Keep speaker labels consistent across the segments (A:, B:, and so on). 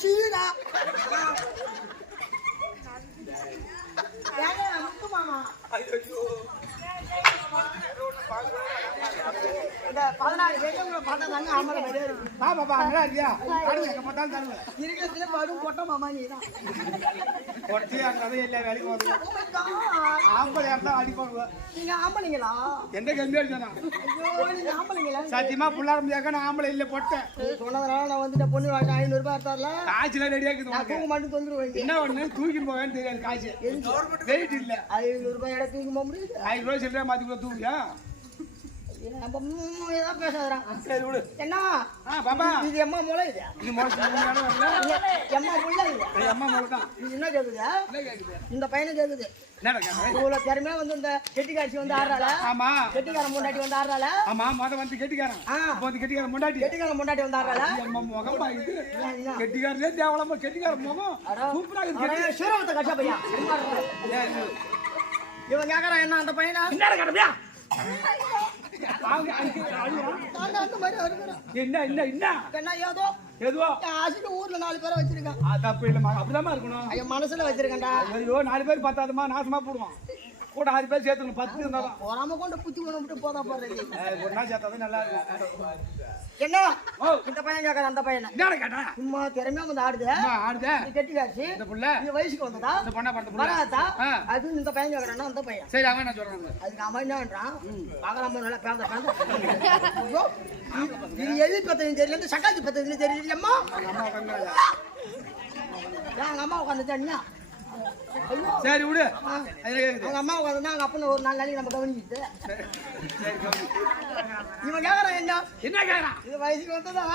A: வாடே ஜம்கா நல்லா சீடா ஏங்க முத்து மாமா இந்த பார்த்தா தாங்க இருக்கும்.
B: வா பாப்பா நல்லா இருக்கியா? எங்க பார்த்தாலும்
A: இருக்கிறதுல பொட்ட மாமா நீ தான்.
B: கதை இல்லை வேலைக்கு போகுது.
A: Oh.
B: ஆம்பளை இருந்தா அடிப்பாங்க
A: நீங்க ஆம்பளைங்களா?
B: எந்த
A: ஐயோ நீங்க ஆம்பளைங்களா?
B: சத்தியமா புள்ளார முடியாக்க நான் ஆம்பளை இல்லை போட்டேன்
A: சொன்னதுனால நான் வந்துட்டு பொண்ணு வாங்க ஐநூறு ரூபாய் எடுத்தார்ல?
B: காய்ச்சல ரெடியா இருக்குது
A: தூங்க மாட்டேன் தொந்துருவேன்
B: என்ன ஒண்ணு? தூக்கி போவேன்னு தெரியாது காய்ச்சல். வெயிட் இல்ல.
A: ஐநூறு ரூபாய் இடம் தூக்கி போக முடியுது.
B: சில்லறை மாத்தி கூட
A: பேசாதரா
B: சரி விடு.
A: என்ன
B: ஆ பாப்பா.
A: இது எம்மா மூளை இது?
B: இது
A: எம்மா இது
B: தான்.
A: இது என்ன கேக்குது? இந்த பையனும் கேக்குது. இவ்வளவு திறமையா வந்து இந்த கெட்டிக்காட்சி வந்து ஆடுறாள?
B: ஆமா.
A: கெட்டிக்காரன் முண்டாட்டி வந்து ஆடுறாள?
B: ஆமா மொத வந்து கெட்டிக்காரன்.
A: ஆ.
B: இப்போ வந்து கெட்டிக்காரன் முண்டாட்டி.
A: கெட்டிக்காரன் முண்டாட்டி வந்து ஆடுறாள?
B: அம்மா முகம்
A: என்ன?
B: கெட்டிக்காரனே தேவலாம கெட்டிக்காரன் முகம். சூப்பரா இருக்கு
A: கட்சா பையா? இவன் கேக்குறான் என்ன அந்த பையனா? மாதிரி அறுக்கிறேன்
B: என்ன என்ன என்ன?
A: என்ன ஏதோ?
B: எதுவோ?
A: ஆசைக்கு ஊர்ல நாலு பேரை வச்சிருக்கேன்.
B: ஆ, தப்பு இல்லம்மா. அப்படிதாம்மா இருக்கணும்.
A: என் மனசுல வச்சிருக்கேன்டா.
B: ஐயோ நாலு பேர் பத்தாதுமா நாசமா போடுவான். கூட ஆறு பேர் சேர்த்துக்கணும். பத்து இருந்தாதான்
A: பொறாம கொண்டு புத்தி கொண்டு விட்டு போதா போறது
B: நாள் சேர்த்தாதான் நல்லா இருக்கும்.
A: என்ன இந்த பையன் கேக்குறான் அந்த பையனை.
B: என்னடா கேட்டா
A: சும்மா திறமையா வந்து ஆடுது.
B: ஆடுதே. இந்த புள்ள.
A: வயசுக்கு வந்ததா?
B: இந்த பொண்ணா
A: வராதா. அது இந்த பையன் கேக்குறான்னா அந்த பையன்.
B: சரி அவன் என்ன சொல்றாங்க
A: அதுக்கு அவன் நல்லா பேந்த பேந்த ஐயோ, இது எது பத்தது தெரியல சக்காத்தி பத்தது
B: அம்மா. உட்காந்து
A: அம்மா உட்காந்து தனியா
B: சரி விடு.
A: அவங்க அம்மா உட்காந்து அவங்க அப்பனை ஒரு நாலு நாளைக்கு நம்ம கவனிக்கிட்டு. இவன் கேக்குறான் என்ன?
B: என்ன கேக்குறான்?
A: இது வயசுக்கு வந்ததா.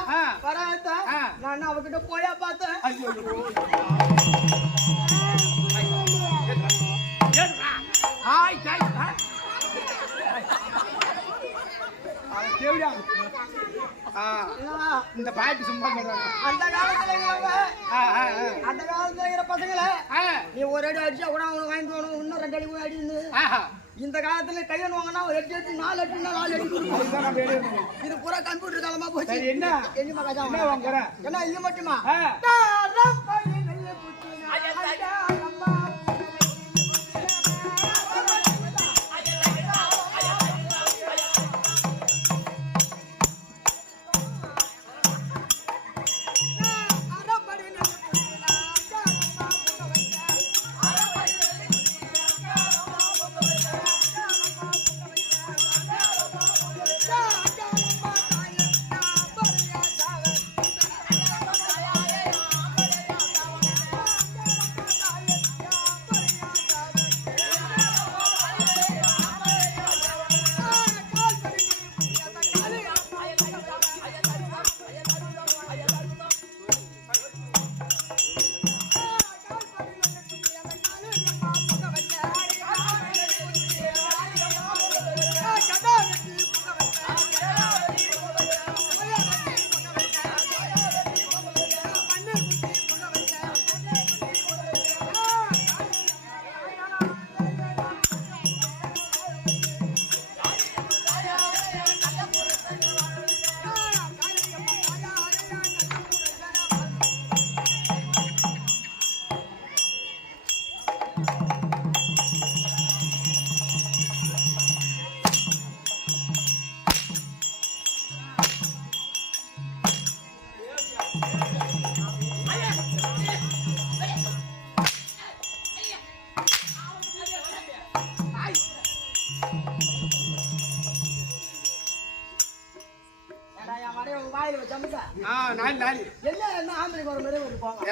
A: வராதா. நான் அவகிட்ட போயா பார்த்தேன்?
B: இந்த பாட்டி சும்மா சொல்றாங்க
A: அந்த காலத்துல. அந்த காலத்துல இருக்கிற பசங்களை நீ ஒரு அடி அடிச்சா கூட அவனுக்கு வாங்கிட்டு வரணும் இன்னும் ரெண்டு அடி கூட
B: ஆஹா.
A: இந்த காலத்துல கையன் வாங்கினா ஒரு எட்டு எட்டு நாலு அடினா நாலு அடி
B: இருக்கணும்.
A: இது பூரா கம்ப்யூட்டர் காலமா போச்சு.
B: என்ன?
A: என்ன
B: என்ன
A: இது மட்டுமா?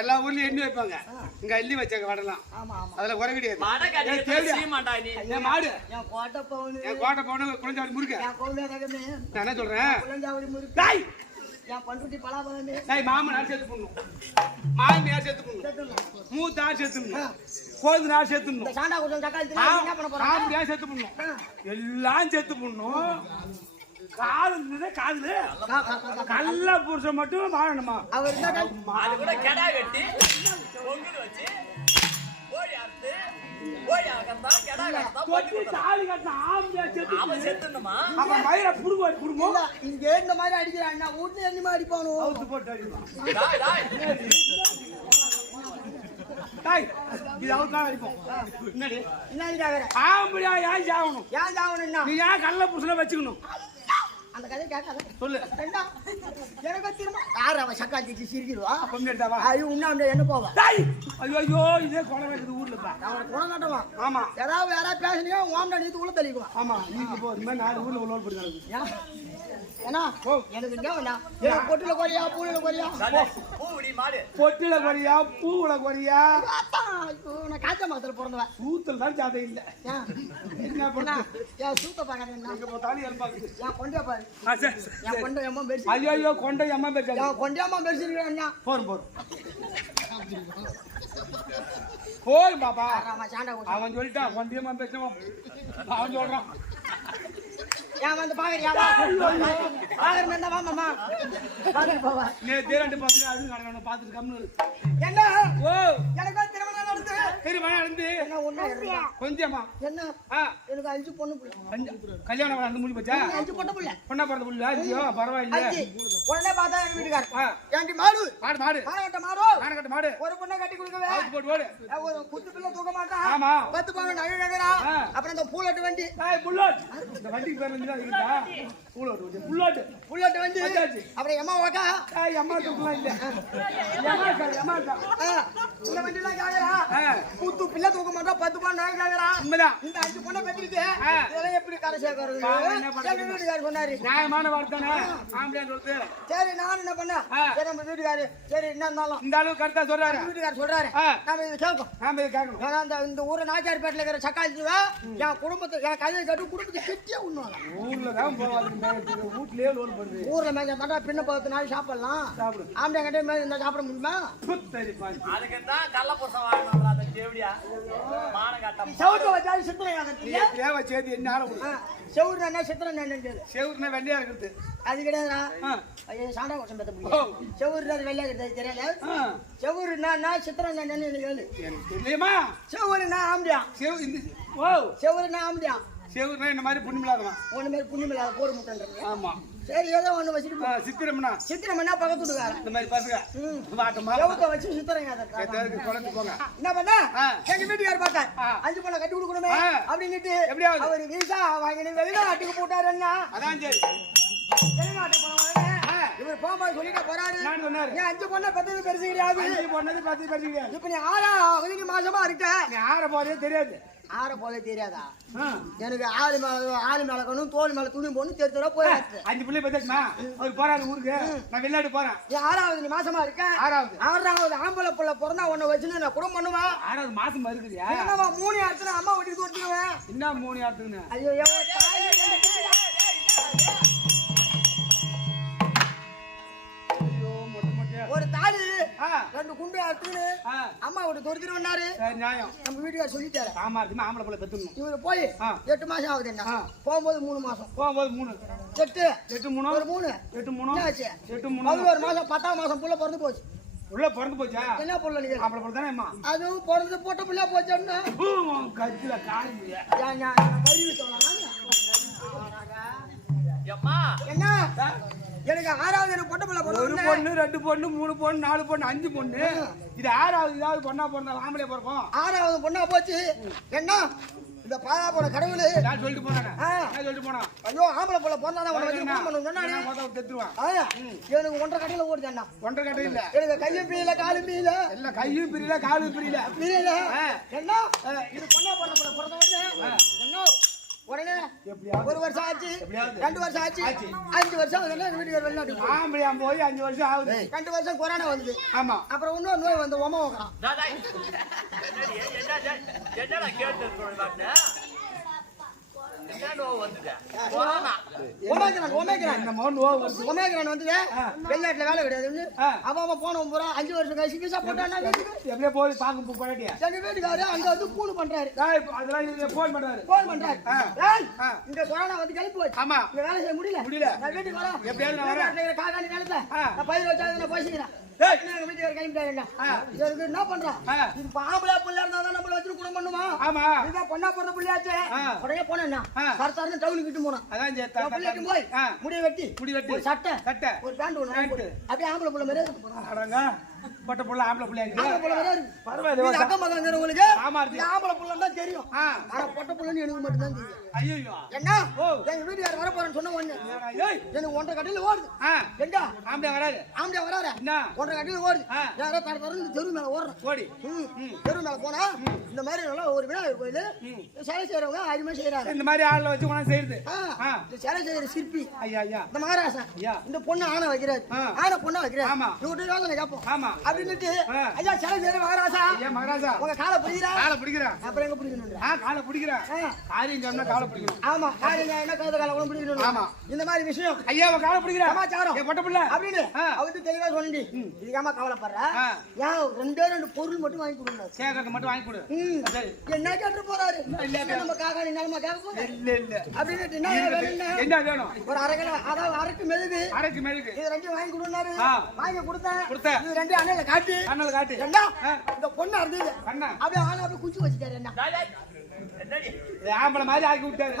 B: எல்லா ஊர்லயும் எண்ணி வைப்பாங்க. இங்க அள்ளி வச்சாங்க வடலாம்.
A: ஆமா ஆமா.
B: அதுல குறை கிடையாது.
C: மாடை
B: என் மாடு.
A: என் கோட்டை பவுனு
B: என் கோட்டை போன குழந்தை முறுக்க. நான் என்ன சொல்றேன்?
A: குழந்தையாவடி முறுக்கு.
B: டாய்.
A: என் பண்ருட்டி பலாபலமே
B: டாய் மாமன் யார் சேர்த்து பண்ணும் மாமன் யார் சேர்த்து பண்ணும் மூத்த யார் சேர்த்து பண்ணும் கோது யார் சேர்த்து
A: இந்த
B: பண்ணும் சேர்த்து பண்ணும் எல்லாம் சேர்த்து பண்ணும் காது இருந்ததே காதுல. கள்ள புருஷன் மட்டும் வாழணுமா?
A: அவர் என்ன
C: அது கூட கெடா வெட்டி பொங்கல் வச்சு அறுத்து கெடா
B: தொட்டி. தாலி கட்டின செத்து
C: அவன் செத்துணுமா?
B: மயிர புடுங்க
A: இல்ல, இங்க இந்த மாதிரி அடிக்கிறான். நான் வீட்டுல என்னமா அடிப்பானோ?
B: அவுத்து போட்டு அடிப்பான்.
C: டாய், டாய்.
B: டேய், இது அவுத்து தான் அடிப்போம். என்னடி?
A: என்ன
B: ஏன் சாகணும்?
A: ஏன் ஜாவனா
B: நீ ஏன் கல்ல புருஷனை வச்சுக்கணும்?
A: அந்த கதை கேட்காத
B: சொல்லு.
A: ரெண்டா? எனக்கு திரும்ப யார் அவன் சக்கா திட்டு சிரிக்கிடுவா
B: பொண்ணு எடுத்தாவா?
A: ஐயோ உண்ணாம என்ன போவா?
B: டேய்! ஐயோ ஐயோ இதே ஊர்லப்பா
A: அவன் குணம் கட்டுவான்
B: ஆமா.
A: ஏதாவது யாராவது பேசுனீங்க ஓம்டா நீத்து உள்ள தள்ளிக்குவான்
B: ஆமா நீங்க போ. இந்த மாதிரி நாலு ஊர்ல லோல் பண்ணிருக்காங்க
A: ஏன்னா எனக்கு என்ன வேணா எனக்கு பொட்டுல குறையா.
B: பொட்டில குறையா பூவுல குறையா
A: நான் காய்ச்ச மாசத்துல பிறந்தவன்
B: சூத்தல் தான் ஜாதகம் இல்ல.
A: ஏன்
B: என்ன பண்ண
A: ஏன் சூத்த
B: எங்க போட்டாலும் எல்பாக்குது
A: என் கொண்டே பாரு. என் கொண்ட எம்மா பெருசு
B: ஐயோ ஐயோ கொண்டை அம்மா பேசாது
A: என் கொண்டியம்மா பெருசு இருக்கிறான்
B: போறோம் போறோம் போய் பாப்பா.
A: அவன்
B: சொல்லிட்டான் கொண்டியம்மா பேசுவான் அவன் சொல்றான்.
A: ஏன் வந்து பாக்குறியா பாக்குற மாதிரி வா மாமா. பாக்குற போவா
B: நேத்தே ரெண்டு பசங்க அது நடக்கணும் பார்த்துட்டு கம்னு இரு.
A: என்ன?
B: ஓ.
A: எனக்கு நடந்து
B: சரி மழை இருந்து.
A: என்ன ஒண்ணு எடுத்தா?
B: கொஞ்சமா
A: என்ன? எனக்கு அஞ்சு பொண்ணு புள்ள.
B: கல்யாணம் வேலை அந்த முடிஞ்சு போச்சா?
A: அஞ்சு பொண்ணு புள்ள.
B: பொண்ணா பிறந்த புள்ள ஐயோ பரவாயில்ல.
A: உடனே பார்த்தா எங்க வீட்டுக்கார ஏன்டி மாடு?
B: மாடு மாடு.
A: மானகட்ட மாடு?
B: மாடு கட்டு மாடு.
A: ஒரு பொண்ணை கட்டி கொடுக்கவே.
B: போட்டு ஓடு
A: ஒரு குத்து பிள்ளை தூக்க மாட்டான்
B: ஆமா.
A: பத்து பவுன் நகை நகரா. அப்புறம் இந்த பூலட்டு வண்டி.
B: புல்லட். இந்த வண்டிக்கு பேர் வந்து இருக்கா? Bullet bullet
A: bullet. வண்டி. அப்புறம் எம்மா வாக்கா
B: அம்மா தூக்கலாம் இல்ல
A: இந்த வண்டிலாம் கேக்குறா
B: ஆ
A: குத்து பிள்ளை தூக்க மாட்டா பத்து பவுன் நகை கேக்குறா
B: உண்மைதான்.
A: இந்த அஞ்சு பொண்ணை பெற்றுக்கிட்டு
B: ஆ.
A: இதெல்லாம் எப்படி கரை சேர்க்கறது? எங்க வீட்டுக்காரர் சொன்னாரு.
B: நியாயமான வார்த்தை தானே? சொல்றது
A: சரி நான் என்ன பண்ணேன்
B: ஆ.
A: சரி நம்ம வீட்டுக்காரு சரி என்ன இருந்தாலும்.
B: இந்த அளவுக்கு கரெக்டா சொல்றாரு?
A: வீட்டுக்காரர் சொல்றாரு. நாம இதை கேட்கும்
B: நாம இதை கேட்கணும்.
A: ஏன்னா இந்த இந்த ஊர் நாச்சாரிப்பேட்டில் இருக்கிற சக்காலிச்சுவா என் குடும்பத்தை என் கதையை கட்டு குடும்பத்தை கெட்டியே உண்ணுவாங்க.
B: ஊர்ல தான் போவாது வீட்லயே லோன் பண்ணுது
A: ஊர்ல மேய்ச்சா தாண்டா பின்ன பத்து நாள் சாப்பிடலாம்.
B: சாப்பிடு.
A: ஆம்பளை கட்டே மேய்ச்சி இருந்தா சாப்பிட முடியுமா?
B: சரி பாரு
C: அதுக்குத்தான் கள்ளப்புருஷன் வாங்கினாங்களா
B: என்ன
A: என்ன
B: செவுருனா வெள்ளையா இருக்கிறது.
A: அது கிடையாதுடா. சாண்டா கோஷம் பத்த. முடியும் அது வெள்ளையா கிடையாது தெரியல. என்ன சித்திரம் என்னன்னு கேளு
B: தெரியலையம்மா
A: செவுறுனா ஆம்படியா
B: செவு ஓ.
A: செவுறுனா ஆம்படியா
B: செவுருனா இந்த மாதிரி புண்ணியமில்லாதவன்
A: ஒண்ணு மாதிரி புண்ணியம் இல்லாத போர் முட்டன்றது
B: ஆமா.
A: சரி ஏதோ ஒண்ணு வச்சுட்டு
B: சித்திரம்னா
A: சித்திரம் என்ன பக்கத்து வீட்டுக்காரன்
B: இந்த மாதிரி பசங்க. வாட்டமா
A: செவுத்த வச்சு
B: எதாவது குழந்தை போங்க
A: என்ன பண்ண. எங்க வீட்டுக்காரர் பார்த்தார். அஞ்சு பொண்ணை கட்டி கொடுக்கணுமே. அப்படின்னுட்டு
B: எப்படியாவது?
A: அவர் வீசா வாங்கினு வெளிநாட்டுக்கு போட்டாரு என்ன
B: அதான் சரி
A: வெளிநாட்டுக்கு போன. இவர் போகும்போது சொல்லிட்டு போறாரு.
B: நான் சொன்னாரு.
A: நீ அஞ்சு பொண்ணை பெத்தது பெருசு கிடையாது.
B: அஞ்சு பொண்ணது பத்து பேர் கிடையாது.
A: இப்ப நீ ஆறா பதினஞ்சு மாசமா இருக்க.
B: நீ ஆற போதே தெரியாது.
A: ஆற போல தெரியாதா. எனக்கு ஆளு மேல ஆளு மேல கணும் தோல் மேல துணி போன்னு தெரு தெருவா போயாச்சு
B: அஞ்சு பிள்ளை பத்தாச்சுமா? அவர் போறாரு ஊருக்கு. நான் வெளிநாட்டு போறேன்.
A: ஆறாவது நீ மாசமா இருக்க.
B: ஆறாவது.
A: ஆறாவது ஆம்பளை புள்ள பிறந்தா உன்னை வச்சுன்னு நான் குடும்பம் பண்ணுவா
B: ஆறாவது மாசம் இருக்குதியா
A: என்னவா மூணு இடத்துல அம்மா வீட்டுக்கு கொடுத்துருவேன்.
B: என்ன மூணு ஆத்துக்குன்னு
A: ஐயோ எவ்வளவு ஒரு
B: ஆ.
A: ரெண்டு குண்டு அறுத்துன்னு
B: ஆ.
A: அம்மா வீட்டு துரத்திருவனாரு
B: சரி நியாயம்.
A: நம்ம வீட்டுக்கார சொல்லிட்டாரு.
B: ஆமா இருக்குமா ஆம்பளை பிள்ளை பெத்துக்கணும்.
A: இவரு போய். எட்டு மாசம் ஆகுது என்ன. போகும்போது மூணு மாசம்.
B: போகும்போது மூணு.
A: எட்டு.
B: எட்டு மூணு?
A: ஒரு மூணு.
B: எட்டு மூணு?
A: என்னாச்சு
B: எட்டு மூணு.
A: பதினோரு மாசம் பத்தாம் மாசம் புள்ள பிறந்து போச்சு.
B: உள்ள பிறந்து போச்சா?
A: என்ன புள்ள நீங்க
B: ஆம்பளை பிள்ளை தானே அம்மா?
A: அதுவும் பிறந்து போட்ட புள்ள போச்சோன்னு
B: கட்சியில காண
A: பதிவு சொல்லலாம் என்ன? எனக்கு ஆறாவது எனக்கு பொட்ட புள்ள
B: ஒரு
A: பிறந்து
B: பொண்ணு ரெண்டு பொண்ணு மூணு பொண்ணு நாலு பொண்ணு அஞ்சு பொண்ணு. இது ஆறாவது இதாவது பொண்ணா பிறந்தா ஆம்பளை பிறக்கும்?
A: ஆறாவது பொண்ணா போச்சு. என்ன? இந்த பாதா போன கடவுளு.
B: நான் சொல்லிட்டு
A: ஆ.
B: நான் சொல்லிட்டு போனா
A: ஐயோ ஆம்பளை புள்ள பிறந்தாதான் உன்னை வச்சு குடும்பம் பண்ணணும் சொன்னானே. ஆ, எனக்கு ஒன்றரை கடையில ஓடுதாண்ணா
B: ஒன்றரை கட்டை இல்ல.
A: எனக்கு கையும் பிரியல காலும் பிரியல.
B: எல்லாம் கையும் பிரியல காலும் பிரியல.
A: பிரியல. என்ன? இது பொண்ணா பொண்ண பிறந்த உடனே. என்ன? உடனே ஒரு வருஷம் ஆச்சு
B: எப்படியாவது?
A: ரெண்டு வருஷம் ஆச்சு
B: ஆச்சு.
A: அஞ்சு வருஷம் வீட்டுக்கு வெளிநாட்டுக்கு போய்.
B: ஆம்பளையா போய் அஞ்சு வருஷம் ஆகுது
A: ரெண்டு வருஷம் கொரோனா வந்தது
B: ஆமா
A: அப்புறம் இன்னொரு நோய் வந்து ஒம வெளிநாட்டுல வேலை கிடையாதுன்னு
B: ஆ.
A: அவன் போனவன் பூரா அஞ்சு வருஷம் கழிச்சு விசா வீட்டுக்கு
B: எப்படியே போய் பார்க்க போயிட்டியா
A: எங்க வீட்டுக்காரு அங்க வந்து கூலு பண்றாரு
B: அதெல்லாம் போன் பண்றாரு
A: போன் பண்றாரு. இந்த கொரோனா வந்து கிளம்பி போச்சு
B: ஆமா
A: வேலை செய்ய முடியல
B: முடியல.
A: வீட்டுக்கு வரேன்
B: எப்படியாவது
A: காக்காணி நிலத்தை பயிர் வச்சாது நான் பேசிக்கிறேன் என்ன பண்றான்? இது ஆம்பளை புள்ள இருந்தாதான் நம்மள வச்சுட்டு குடும்பம் பண்ணுமா?
B: ஆமா
A: இதுதான் பொண்ணா பிறந்த புள்ளையாச்சே. உடனே போனேன்னா,
B: ஆ.
A: சரசரன்னு டவுனுக்கு இட்டு போனான்.
B: அதான் சேர்த்தா
A: என் பிள்ளைக்கு போய்,
B: ஆ
A: முடிய வெட்டி,
B: முடி வெட்டி.
A: ஒரு சட்டை,
B: சட்டை.
A: ஒரு பேண்ட் ஒண்ணு. அப்படியே ஆம்பளை புள்ள போறான்.
B: அடங்க பட்ட புள்ள ஆம்பளை புள்ளையா
A: ஆம்பளை புள்ள.
B: பரவாயில்ல
A: அக்கம் பக்கம் இருக்கிறவங்களுக்கு,
B: ஆமா,
A: ஆம்பளை புள்ளன்னு தான் தெரியும். ஆனா பொட்டை புள்ளன்னு எனக்கு மட்டும்தான் தெரியும்.
B: ஐயோ
A: என்ன? எங்க வீட்டுக்காரர் வரப் போறேன்னு சொன்ன
B: ஏய்
A: எனக்கு ஒன்றரை கடையில ஓடுது. எங்க
B: ஆம்பளை வராது.
A: ஆம்பளை வராரு
B: என்ன?
A: ஒன்றரை கடையில ஓடுது. யாரோ தர தரன்னு தெரு மேல ஓடுறேன்.
B: ஓடி.
A: தெரு மேல போனா இந்த மாதிரி நல்லா ஒரு விநாயகர் கோயில் சிலை செய்யறவங்க அருமையா செய்யறாங்க
B: இந்த மாதிரி ஆள்ல வச்சு கொண்டாந்து செய்யுது.
A: இந்த சிலை செய்யற சிற்பி.
B: ஐயா ஐயா.
A: இந்த மகாராசன். இந்த பொண்ணு ஆனை வைக்கிறாரு.
B: ஆ.
A: ஆனை பொண்ணை வைக்கிறாரு.
B: ஆமா.
A: இவங்க யோசனை கேட்போம்
B: ஆமா.
A: அப்படின்னுட்டு. ஐயா சிலை செய்யற மகாராசா.
B: ஐயா மகாராஜா
A: உங்க காலை பிடிக்கிறா?
B: காலை பிடிக்கிறேன்.
A: அப்புறம் எங்க பிடிக்கணும்
B: காலை பிடிக்கிறேன்.
A: ஆ.
B: காரியம் சொன்னா காலை பிடிக்கணும்
A: ஆமா காலையில என்ன கதை காலை கூட பிடிக்கணும்
B: ஆமா.
A: இந்த மாதிரி விஷயம்.
B: ஐயா அவன் காலை
A: சமாச்சாரம்.
B: பட்ட புள்ள.
A: அப்படின்னு
B: ஆ.
A: அவருக்கு தெளிவா சொன்னி இதுக்காம கவலைப்படுற. ஏன் ரெண்டே ரெண்டு பொருள் மட்டும் வாங்கி கொடுங்க.
B: சேகரத்தை மட்டும் வாங்கி கொடு.
A: ம்.
B: சரி.
A: என்ன கேட்டு போறாரு? நம்ம கேட்க போறோம்
B: இல்ல இல்ல.
A: அப்படின்னு என்ன வேணும் என்ன?
B: என்ன வேணும்?
A: ஒரு அரை கிலோ அதாவது அரைக்கு மெழுகு.
B: அரைக்கு மெழுகு.
A: இது ரெண்டையும் வாங்கி கொடுனாரு. வாங்கி கொடுத்தேன்.
B: கொடுத்த.
A: இது ரெண்டையும் அண்ணையில காட்டி.
B: கண்ணல காட்டு.
A: என்ன
B: ஆ.
A: இந்த பொண்ணு இருந்தது. அப்படியே ஆனா அப்படியே குச்சி வச்சுட்டாரு என்ன
B: ஆம்பளை மாதிரி ஆக்கி விட்டாரு.